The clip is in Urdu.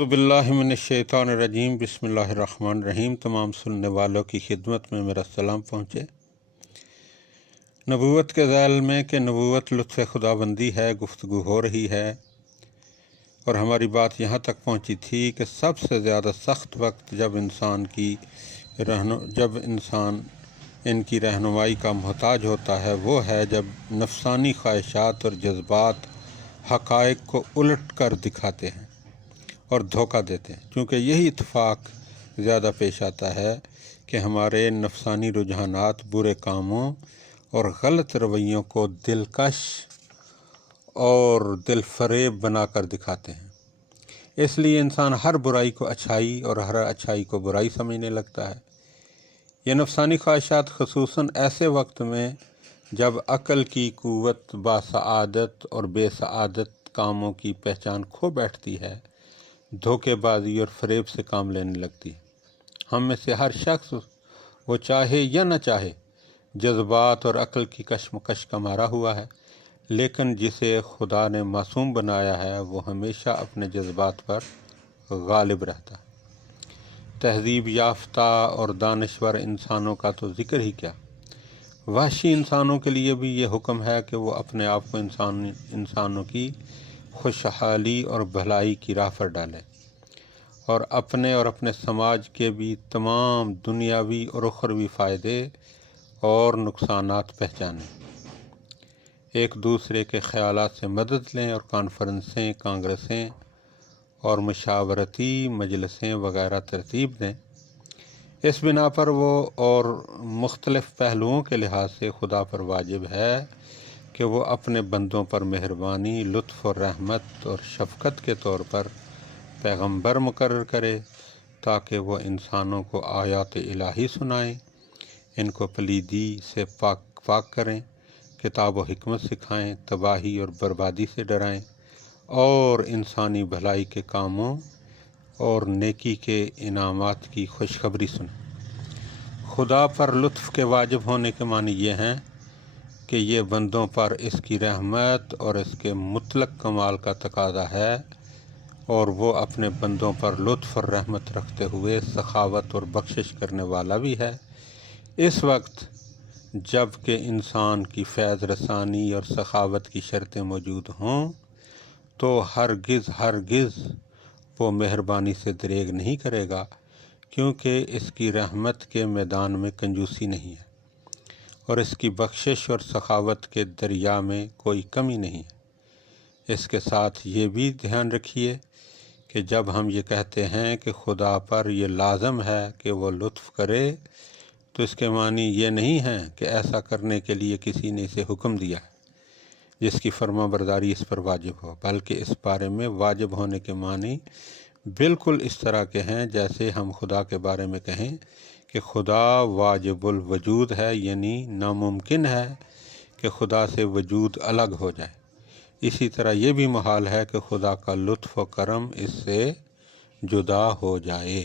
اعوذ باللہ من الشیطان الرجیم بسم اللہ الرحمن الرحیم۔ تمام سننے والوں کی خدمت میں میرا سلام پہنچے۔ نبوت کے ذیل میں کہ نبوت لطف خداوندی ہے، گفتگو ہو رہی ہے اور ہماری بات یہاں تک پہنچی تھی کہ سب سے زیادہ سخت وقت جب انسان ان کی رہنمائی کا محتاج ہوتا ہے وہ ہے جب نفسانی خواہشات اور جذبات حقائق کو الٹ کر دکھاتے ہیں اور دھوکہ دیتے ہیں، کیونکہ یہی اتفاق زیادہ پیش آتا ہے کہ ہمارے نفسانی رجحانات برے کاموں اور غلط رویوں کو دلکش اور دل فریب بنا کر دکھاتے ہیں۔ اس لیے انسان ہر برائی کو اچھائی اور ہر اچھائی کو برائی سمجھنے لگتا ہے۔ یہ نفسانی خواہشات خصوصاً ایسے وقت میں جب عقل کی قوت باسعادت اور بے سعادت کاموں کی پہچان کھو بیٹھتی ہے، دھوکے بازی اور فریب سے کام لینے لگتی ہے۔ ہم میں سے ہر شخص، وہ چاہے یا نہ چاہے، جذبات اور عقل کی کشمکش کا مارا ہوا ہے، لیکن جسے خدا نے معصوم بنایا ہے وہ ہمیشہ اپنے جذبات پر غالب رہتا ہے۔ تہذیب یافتہ اور دانشور انسانوں کا تو ذکر ہی کیا، وحشی انسانوں کے لیے بھی یہ حکم ہے کہ وہ اپنے آپ کو انسانوں کی خوشحالی اور بھلائی کی راہ پر ڈالیں اور اپنے سماج کے بھی تمام دنیاوی اور اخروی فائدے اور نقصانات پہچانیں، ایک دوسرے کے خیالات سے مدد لیں اور کانفرنسیں، کانگریسیں اور مشاورتی مجلسیں وغیرہ ترتیب دیں۔ اس بنا پر وہ اور مختلف پہلوؤں کے لحاظ سے خدا پر واجب ہے کہ وہ اپنے بندوں پر مہربانی، لطف اور رحمت اور شفقت کے طور پر پیغمبر مقرر کرے تاکہ وہ انسانوں کو آیات الہی سنائیں، ان کو پلیدی سے پاک کریں، کتاب و حکمت سکھائیں، تباہی اور بربادی سے ڈرائیں اور انسانی بھلائی کے کاموں اور نیکی کے انعامات کی خوشخبری سنیں۔ خدا پر لطف کے واجب ہونے کے معنی یہ ہیں کہ یہ بندوں پر اس کی رحمت اور اس کے مطلق کمال کا تقاضا ہے اور وہ اپنے بندوں پر لطف اور رحمت رکھتے ہوئے سخاوت اور بخشش کرنے والا بھی ہے۔ اس وقت جب کہ انسان کی فیض رسانی اور سخاوت کی شرطیں موجود ہوں تو ہرگز وہ مہربانی سے دریغ نہیں کرے گا، کیونکہ اس کی رحمت کے میدان میں کنجوسی نہیں ہے اور اس کی بخشش اور سخاوت کے دریا میں کوئی کمی نہیں ہے۔ اس کے ساتھ یہ بھی دھیان رکھیے کہ جب ہم یہ کہتے ہیں کہ خدا پر یہ لازم ہے کہ وہ لطف کرے تو اس کے معنی یہ نہیں ہے کہ ایسا کرنے کے لیے کسی نے اسے حکم دیا ہے جس کی فرما برداری اس پر واجب ہو، بلکہ اس بارے میں واجب ہونے کے معنی بالکل اس طرح کے ہیں جیسے ہم خدا کے بارے میں کہیں کہ خدا واجب الوجود ہے، یعنی ناممکن ہے کہ خدا سے وجود الگ ہو جائے۔ اسی طرح یہ بھی محال ہے کہ خدا کا لطف و کرم اس سے جدا ہو جائے۔